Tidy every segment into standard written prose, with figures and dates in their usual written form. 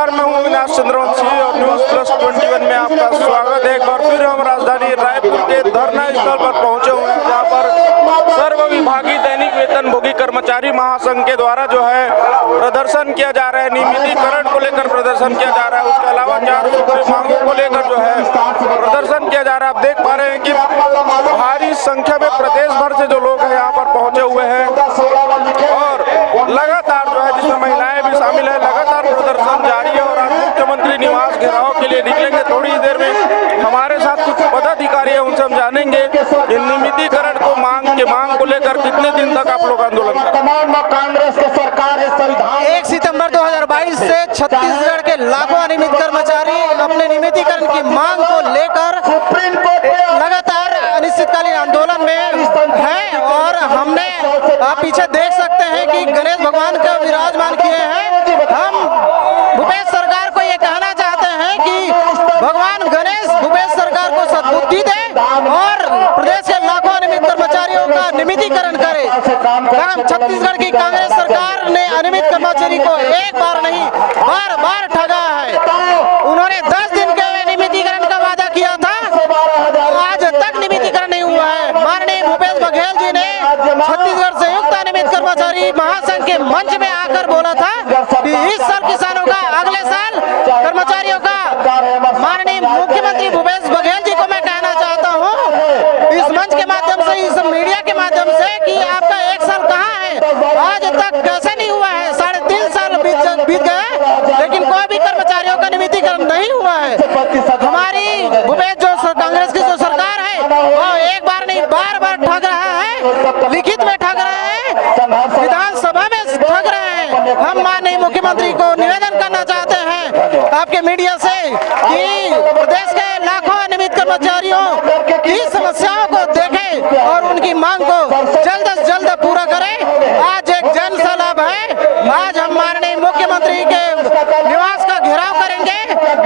नमस्कार, मैं हूं अविनाश चंद्रवंशी और न्यूज प्लस 21 में आपका स्वागत है। एक बार फिर हम राजधानी रायपुर के धरना स्थल पर पहुंचे हुए हैं, जहां पर सर्व विभागीय दैनिक वेतनभोगी कर्मचारी महासंघ के द्वारा जो है प्रदर्शन किया जा रहा है, नियमितीकरण को लेकर प्रदर्शन किया जा रहा है। उसके अलावा 4 सूत्रीय मांगों को लेकर जो है प्रदर्शन किया जा रहा है। आप देख पा रहे हैं कि भारी संख्या में प्रदेश भर से जो लोग हैं यहाँ पर पहुंचे हुए हैं और लगातार जो है, जिसमें महिलाएं भी शामिल है, लगातार प्रदर्शन जारी है और आज मुख्यमंत्री निवास घेराव के लिए निकलेंगे। थोड़ी ही देर में हमारे साथ कुछ पदाधिकारी है, उनसे हम जानेंगे कि नियमितीकरण को मांग को लेकर कितने दिन तक आप लोग आंदोलन करेंगे। कांग्रेस के सरकार 1 सितंबर 2022 से छत्तीसगढ़ के लाखों अनियमित कर्मचारी अपने नियमितीकरण की मांग को लेकर लगातार अनिश्चितकालीन आंदोलन में है और हमने आप पीछे देख सकते हैं कि गणेश भगवान का विराजमान किए हैं। हम भूपेश सरकार को ये कहना चाहते हैं कि भगवान गणेश भूपेश सरकार को सद्बुद्धि दे और प्रदेश के लाखों अनियमित कर्मचारियों का नियमितीकरण करे। छत्तीसगढ़ की कांग्रेस सरकार ने अनियमित कर्मचारी को एक बार नहीं बार बार ठगा है। उन्होंने 10 दिन के नियमितीकरण का वादा किया था, आज तक नियमितीकरण नहीं हुआ है। माननीय भूपेश बघेल जी ने छत्तीसगढ़ संयुक्त अनियमित कर्मचारी महासंघ के मंच में आकर बोला था कि इस साल किसानों का, अगले साल कर्मचारियों का। माननीय मुख्यमंत्री भूपेश बघेल जी को मैं कहना चाहता हूँ इस मंच के माध्यम से, इस मीडिया के माध्यम से कि आपका 1 साल कहाँ है, आज तक कैसे नहीं हुआ है। 3.5 साल बीत गए लेकिन कोई भी कर्मचारियों का नियमितीकरण नहीं हुआ है। हमारी भूपेश जो कांग्रेस की जो सरकार है वो एक बार नहीं बार बार ठग रहा है, लिखित में ठग रहा है, विधानसभा में ठग रहे हैं। हम माननीय मुख्यमंत्री को निवेदन करना चाहते हैं आपके मीडिया से कि प्रदेश के लाखों अनियमित कर्मचारियों की समस्याओं को देखें और उनकी मांग को जल्द से जल्द पूरा करें। आज एक जन सलाब है, आज हम माननीय मुख्यमंत्री के निवास का घेराव करेंगे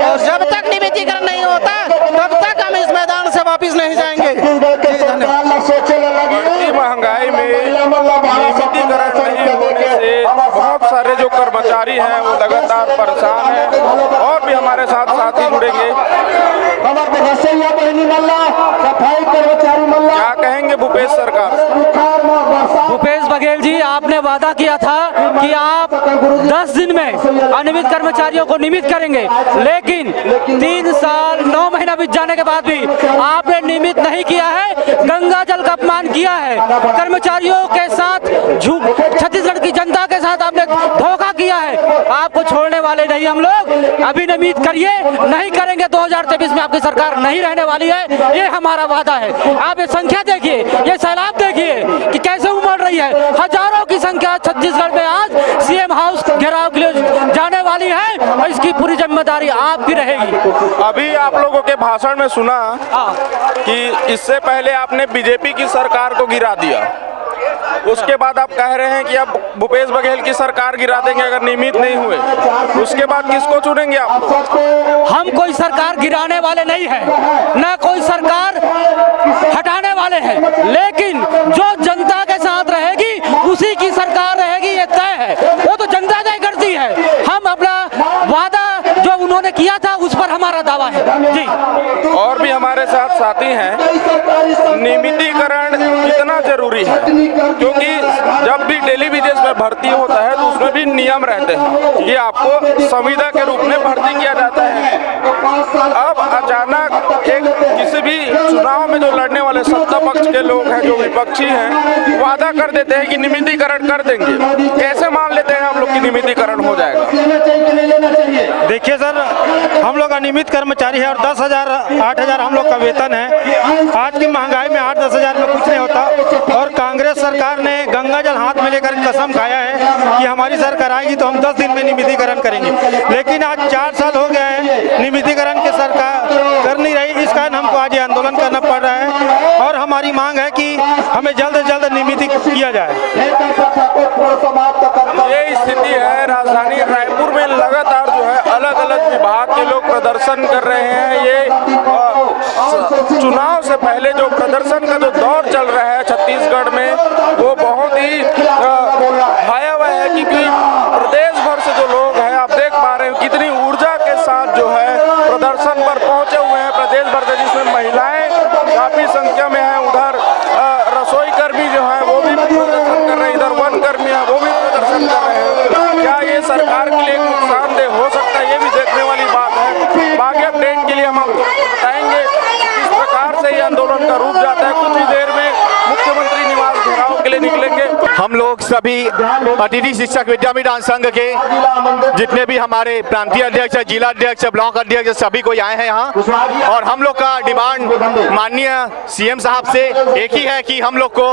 और जब तक नियमितीकरण नहीं होता तब तक हम इस मैदान से वापिस नहीं जाएंगे। बढ़ती महंगाई में नियमितीकरण नहीं होने से बहुत सारे जो कर्मचारी हैं वो लगातार परेशान हैं और भी हमारे साथ साथी जुड़ेंगे। क्या कहेंगे भूपेश सरकार? भूपेश बघेल जी, आपने वादा किया था कि आप 10 दिन में अनियमित कर्मचारियों को नियमित करेंगे, लेकिन 3 साल 9 महीना बीत जाने के बाद भी आपने नियमित नहीं किया है। गंगा जल का अपमान किया है, कर्मचारियों के साथ छत्तीसगढ़ की जनता के साथ आपने धोखा किया है। आपको छोड़ने वाले नहीं हम लोग, अभी नियमित करिए, नहीं करेंगे 2023 में आपकी सरकार नहीं रहने वाली है, ये हमारा वादा है। आप ये संख्या देखिए, ये सैलाब देखिए कि कैसे उमड़ रही है। हजारों की संख्या छत्तीसगढ़ में आज सीएम हाउस घेराव के लिए जाने वाली है और इसकी पूरी जिम्मेदारी आपकी रहेगी। अभी आप लोगों के भाषण में सुना कि इससे पहले आपने बीजेपी की सरकार को गिरा दिया, उसके बाद आप कह रहे हैं कि अब भूपेश बघेल की सरकार गिरा देंगे अगर नियमित नहीं हुए। उसके बाद किसको चुनेंगे आप? हम कोई सरकार गिराने वाले नहीं है, न कोई सरकार हटाने वाले हैं, लेकिन जो जनता के साथ रहेगी उसी की सरकार रहेगी, ये तय है। वो तो जनता तय करती है। हम अपना वादा जो उन्होंने किया था उस पर हमारा दावा है जी। और भी हमारे साथ साथी हैं। नियमितीकरण कितना जरूरी है, क्योंकि जब भी डेली बेसिस पर भर्ती होता है तो उसमें भी नियम रहते हैं कि आपको संविदा के रूप में भर्ती किया जाता है। अब अचानक एक किसी भी चुनाव में जो लड़ने वाले सत्ता पक्ष के लोग हैं, जो विपक्षी हैं, वादा कर देते हैं कि नियमितीकरण कर देंगे। कैसे मान लेते हैं हम लोग कि नियमितीकरण हो जाएगा? देखिए सर, हम लोग अनियमित कर्मचारी है और 10,000 8,000 हम लोग का वेतन है। आज की महंगाई में 8-10 हज़ार में कुछ नहीं होता और कांग्रेस सरकार ने गंगा जल हाथ में लेकर कसम खाया है कि हमारी सरकार आएगी तो हम 10 दिन में नियमितीकरण करेंगे, लेकिन आज 4 साल हो गए हैं नियमितीकरण की सरकार कर नहीं रही। इस कारण हमको आज ये आंदोलन करना पड़ रहा है और हमारी मांग है कि हमें जल्द से जल्द नियमित किया जाए। ये स्थिति है राजधानी रायपुर में, लगातार जो है अलग अलग विभाग के लोग प्रदर्शन कर रहे हैं। ये चुनाव से पहले जो प्रदर्शन का जो दौर चल रहा है छत्तीसगढ़ में वो बहुत ही भयावह है, क्योंकि प्रदेश भर से जो लोग हैं आप देख पा रहे हैं कितनी हो सकता है, ये भी देखने वाली बात है। बाकी अपडेट के लिए हम आपको बताएंगे किस प्रकार से ये आंदोलन का रूप जाता है। कुछ ही देर में मुख्यमंत्री निवास घेराव के लिए निकलेंगे। हम लोग सभी अतिथि शिक्षक विद्यामितान संघ के जितने भी हमारे प्रांतीय अध्यक्ष, जिला अध्यक्ष, ब्लॉक अध्यक्ष, सभी कोई आए हैं यहाँ। और हम लोग का डिमांड माननीय सीएम साहब से एक ही है कि हम लोग को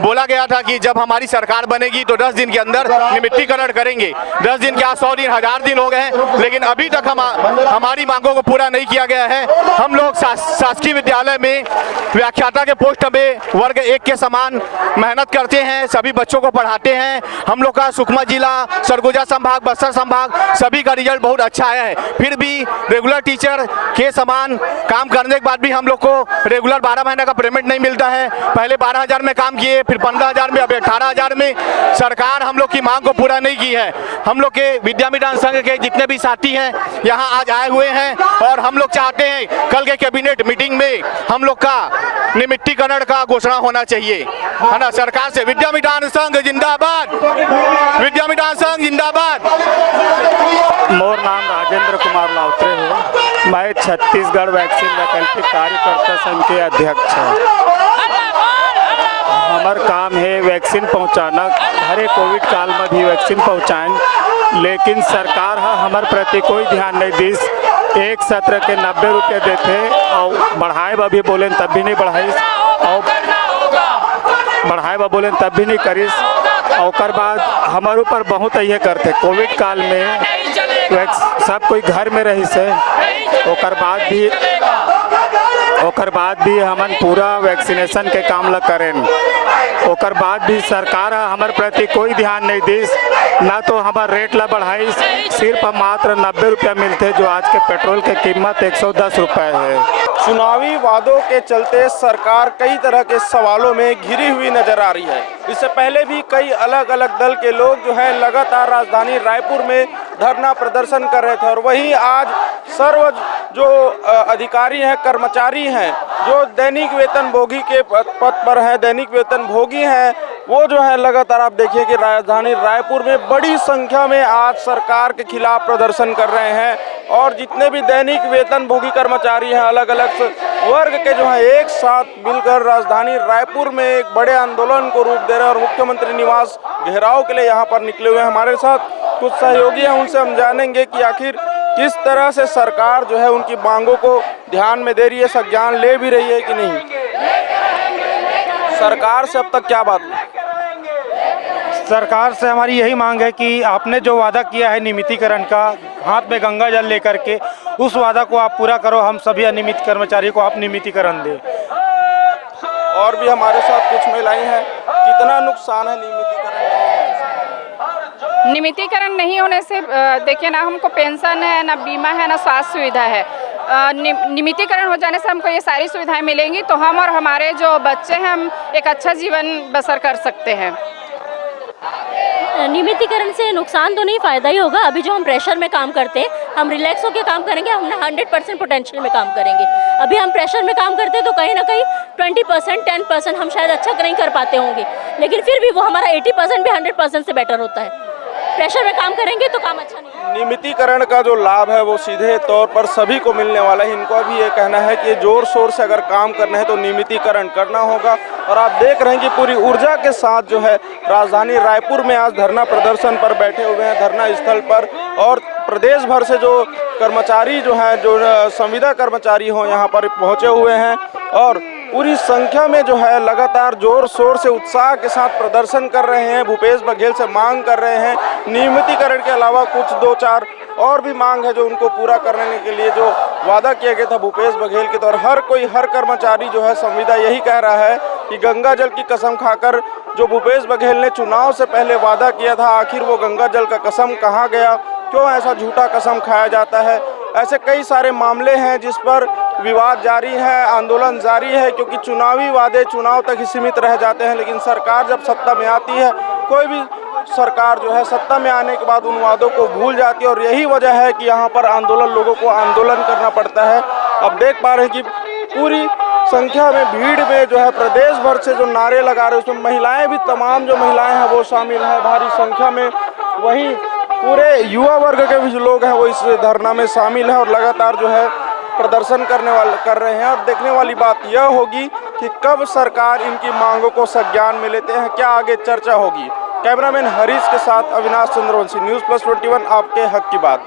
बोला गया था कि जब हमारी सरकार बनेगी तो 10 दिन के अंदर निमित्तीकरण करेंगे। 10 दिन क्या, 100 दिन, 1000 दिन हो गए हैं, लेकिन अभी तक हमारी मांगों को पूरा नहीं किया गया है। हम लोग शासकीय विद्यालय में व्याख्याता के पोस्ट में वर्ग 1 के समान मेहनत करते हैं, सभी बच्चों को पढ़ाते हैं। हम लोग का सुकमा जिला, सरगुजा संभाग, बस्तर संभाग सभी का रिजल्ट बहुत अच्छा आया है। फिर भी रेगुलर टीचर के समान काम करने के बाद भी हम लोग को रेगुलर 12 महीने का पेमेंट नहीं मिलता है। पहले 12,000 में काम किए, फिर 15,000 में, अब 18,000 में। सरकार हम लोग की मांग को पूरा नहीं की है। हम लोग के विद्यामितान संघ के जितने भी साथी हैं यहाँ आज आए हुए हैं और हम लोग चाहते हैं कल के कैबिनेट मीटिंग में हम लोग का निमित्तीकरण का घोषणा होना चाहिए, है ना। सरकार से विद्यामितान संघ जिंदाबाद, विद्यामितान संघ जिंदाबाद। मोर नाम राजेंद्र कुमार लाउत्रे है। मैं छत्तीसगढ़ वैक्सीन वैकल्पिक कार्यकर्ता संघ के अध्यक्ष है। हमार काम है वैक्सीन पहुंचाना, हरे कोविड काल में भी वैक्सीन पहुंचाएं, लेकिन सरकार हमारे प्रति कोई ध्यान नहीं दी। एक सत्र के 90 रुपये देते और बढ़ाए भी बोले तब भी नहीं बढ़ाई, और बढ़ाए बोले तब भी नहीं करीस। और बाद हमारे ऊपर बहुत ये करते कोविड काल में सब कोई घर में रही से, ओकर बाद भी हमन पूरा वैक्सीनेशन के काम ला करें। ओकर बाद भी सरकार हमारे प्रति कोई ध्यान नहीं दी, ना तो हमारे रेट ला बढ़ाई, सिर्फ मात्र 90 रुपया मिलते जो आज के पेट्रोल की कीमत 110 रुपये है। चुनावी वादों के चलते सरकार कई तरह के सवालों में घिरी हुई नजर आ रही है। इससे पहले भी कई अलग अलग दल के लोग जो है लगातार राजधानी रायपुर में धरना प्रदर्शन कर रहे थे और वहीं आज सर्व जो अधिकारी हैं, कर्मचारी हैं, जो दैनिक वेतन भोगी के पद पर हैं, दैनिक वेतन भोगी हैं, वो जो है लगातार आप देखिए कि राजधानी रायपुर में बड़ी संख्या में आज सरकार के खिलाफ प्रदर्शन कर रहे हैं। और जितने भी दैनिक वेतन भोगी कर्मचारी हैं अलग अलग वर्ग के जो है एक साथ मिलकर राजधानी रायपुर में एक बड़े आंदोलन को रूप दे रहे हैं और मुख्यमंत्री निवास घेराव के लिए यहाँ पर निकले हुए हैं। हमारे साथ कुछ सहयोगी हैं, उनसे हम जानेंगे कि आखिर किस तरह से सरकार जो है उनकी मांगों को ध्यान में दे रही है, संज्ञान ले भी रही है कि नहीं। सरकार से अब तक क्या बात हुई? सरकार से हमारी यही मांग है कि आपने जो वादा किया है नियमितीकरण का, हाथ में गंगा जल लेकर के, उस वादा को आप पूरा करो। हम सभी अनियमित कर्मचारियों को आप नियमितीकरण दें। और भी हमारे साथ कुछ महिलाएं हैं, कितना नुकसान है नियमितीकरण नहीं होने से? देखिए ना, हमको पेंशन है, ना बीमा है, ना स्वास्थ्य सुविधा है। नियमितीकरण हो जाने से हमको ये सारी सुविधाएं मिलेंगी तो हम और हमारे जो बच्चे हैं हम एक अच्छा जीवन बसर कर सकते हैं। नियमितीकरण से नुकसान तो नहीं, फ़ायदा ही होगा। अभी जो हम प्रेशर में काम करते हैं, हम रिलैक्स होकर काम करेंगे, हम 100% पोटेंशियल में काम करेंगे। अभी हम प्रेशर में काम करते हैं तो कहीं ना कहीं 20%, 10% हम शायद अच्छा नहीं कर पाते होंगे, लेकिन फिर भी वो हमारा 80% भी 100% से बेटर होता है। प्रेशर में काम करेंगे तो काम अच्छा नहीं। नियमितीकरण का जो लाभ है वो सीधे तौर पर सभी को मिलने वाला है। इनको भी ये कहना है कि जोर शोर से अगर काम करना है तो नियमितीकरण करना होगा। और आप देख रहे हैं कि पूरी ऊर्जा के साथ जो है राजधानी रायपुर में आज धरना प्रदर्शन पर बैठे हुए हैं, धरना स्थल पर। और प्रदेश भर से जो कर्मचारी जो हैं, जो संविदा कर्मचारी हो, यहाँ पर पहुँचे हुए हैं और पूरी संख्या में जो है लगातार जोर शोर से उत्साह के साथ प्रदर्शन कर रहे हैं। भूपेश बघेल से मांग कर रहे हैं। नियमितीकरण के अलावा कुछ 2-4 और भी मांग है जो उनको पूरा करने के लिए जो वादा किया गया था भूपेश बघेल के तौर। हर कर्मचारी जो है संविदा यही कह रहा है कि गंगा जल की कसम खाकर जो भूपेश बघेल ने चुनाव से पहले वादा किया था, आखिर वो गंगा जल का कसम कहाँ गया, क्यों ऐसा झूठा कसम खाया जाता है। ऐसे कई सारे मामले हैं जिस पर विवाद जारी है, आंदोलन जारी है, क्योंकि चुनावी वादे चुनाव तक ही सीमित रह जाते हैं। लेकिन सरकार जब सत्ता में आती है, कोई भी सरकार जो है सत्ता में आने के बाद उन वादों को भूल जाती है और यही वजह है कि यहाँ पर आंदोलन, लोगों को आंदोलन करना पड़ता है। अब देख पा रहे हैं कि पूरी संख्या में भीड़ में जो है प्रदेश भर से जो नारे लगा रहे हैं उसमें महिलाएं भी, तमाम जो महिलाएं हैं वो शामिल हैं भारी संख्या में। वहीं पूरे युवा वर्ग के भी जो लोग हैं वो इस धरना में शामिल हैं और लगातार जो है प्रदर्शन कर रहे हैं। और देखने वाली बात यह होगी कि कब सरकार इनकी मांगों को संज्ञान में लेते हैं, क्या आगे चर्चा होगी। कैमरामैन हरीश के साथ अविनाश चंद्रवंशी, न्यूज़ प्लस 21, आपके हक की बात।